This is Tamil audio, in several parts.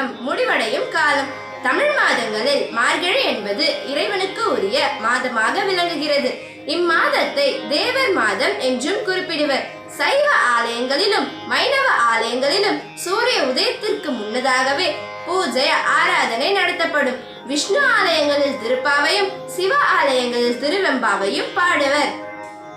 தெற்கு முடிவடையும் காலம். தமிழ் மாதங்களில் மார்கழி என்பது இறைவனுக்கு உரிய மாதமாக விளங்குகிறது. இம்மாதத்தை தேவர் மாதம் என்றும் குறிப்பிடுவர். சைவ ஆலயங்களிலும் வைணவ ஆலயங்களிலும் சூரிய உதயத்திற்கு முன்னதாகவே பூஜை ஆராதனை நடத்தப்படும். விஷ்ணு ஆலயங்களில் திருப்பாவையும் சிவ ஆலயங்களில் திருவெம்பாவையும் பாடுவர்.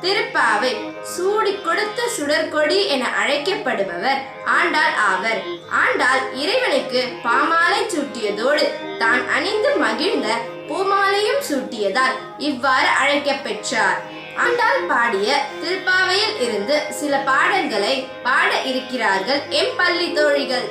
திருப்பாவை. சூடி கொடுத்த சுடற்கொடி என அழைக்கப்படுபவர் ஆண்டாள் ஆவர். ஆண்டாள் இறைவனுக்கு பாமாலை சூட்டியதோடு தான் அணிந்து மகிழ்ந்த பூமாலையும் சூட்டியதால் இவ்வாறு அழைக்கப்பெற்றார் ஆண்டாள் பாடிய திருப்பாவையில் இருந்து சில பாடல்களை பாட இருக்கிறார்கள் எம் பள்ளி தோழிகள்.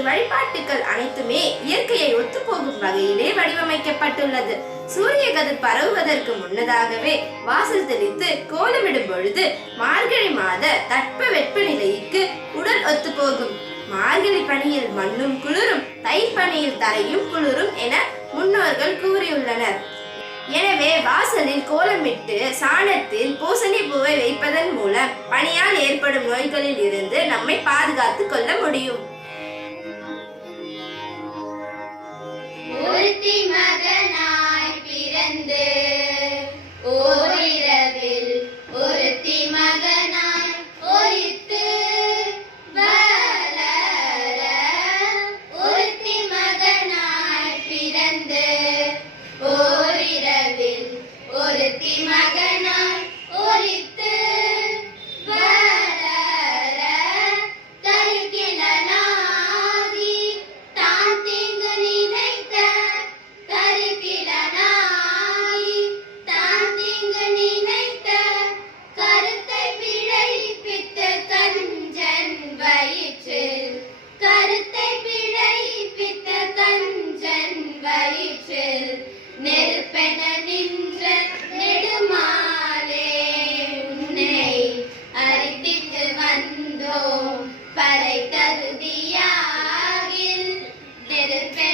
அவரது வழிபாட்டுகள் அனைத்துமே இயற்கையை ஒத்துப்போகும் வகையிலே வடிவமைக்கப்பட்டுள்ளது. சூரிய கதிர் பரவுவதற்கு முன்னதாகவே வாசல் தெளித்து கோலமிடும் பொழுது மார்கழி மாத தட்ப வெப்பநிலைக்கு உடல் ஒத்துப்போகும். மார்கழி பனியில் மண்ணும் குளிரும் தை பனியில் தரையும் குளிரும் என முன்னோர்கள் கூறியுள்ளனர். எனவே வாசலில் கோலமிட்டு சாணத்தில் பூசணி பூவை வைப்பதன் மூலம் பனியால் ஏற்படும் நோய்களில் இருந்து நம்மை பாதுகாத்துக் கொள்ள முடியும். ஒருத்தி மகனாய் ஒலித்து Elbe.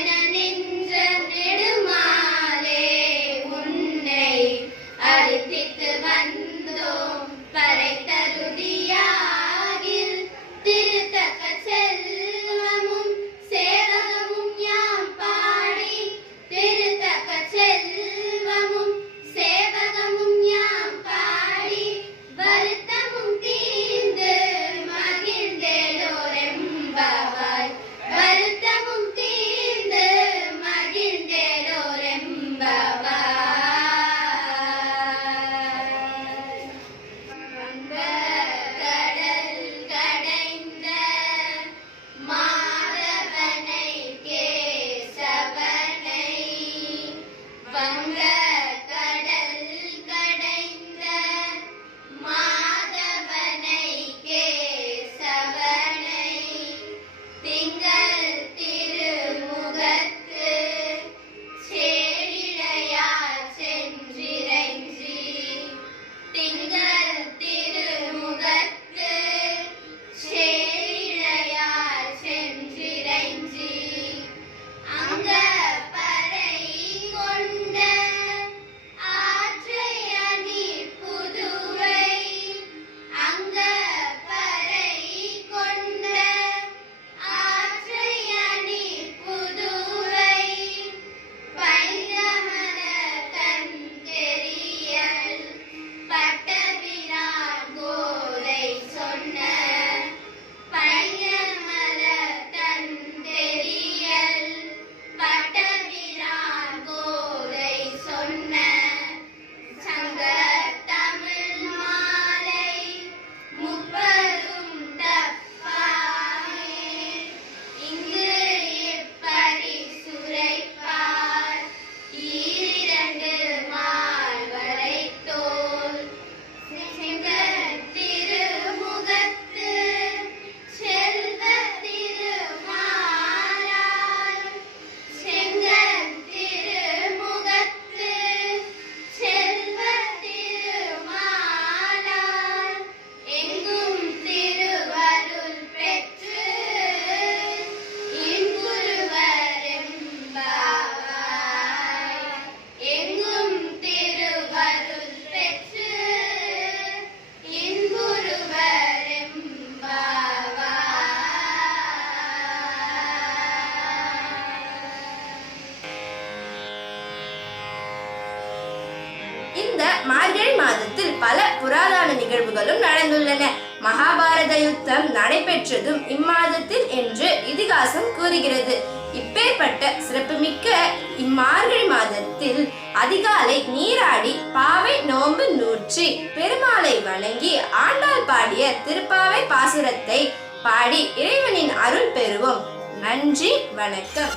இந்த மார்கழி மாதத்தில் பல புராதன நிகழ்வுகளும் நடந்துள்ளன. மகாபாரத யுத்தம் நடைபெற்றதும் இம்மாதத்தில் என்று இதிகாசம் கூறுகிறது. இப்பேற்பட்ட சிறப்புமிக்க இம்மார்கழி மாதத்தில் அதிகாலை நீராடி பாவை நோன்பு நூற்றி பெருமாளை வணங்கி ஆண்டாள் பாடிய திருப்பாவை பாசுரத்தை பாடி இறைவனின் அருள் பெறுவோம். நன்றி வணக்கம்.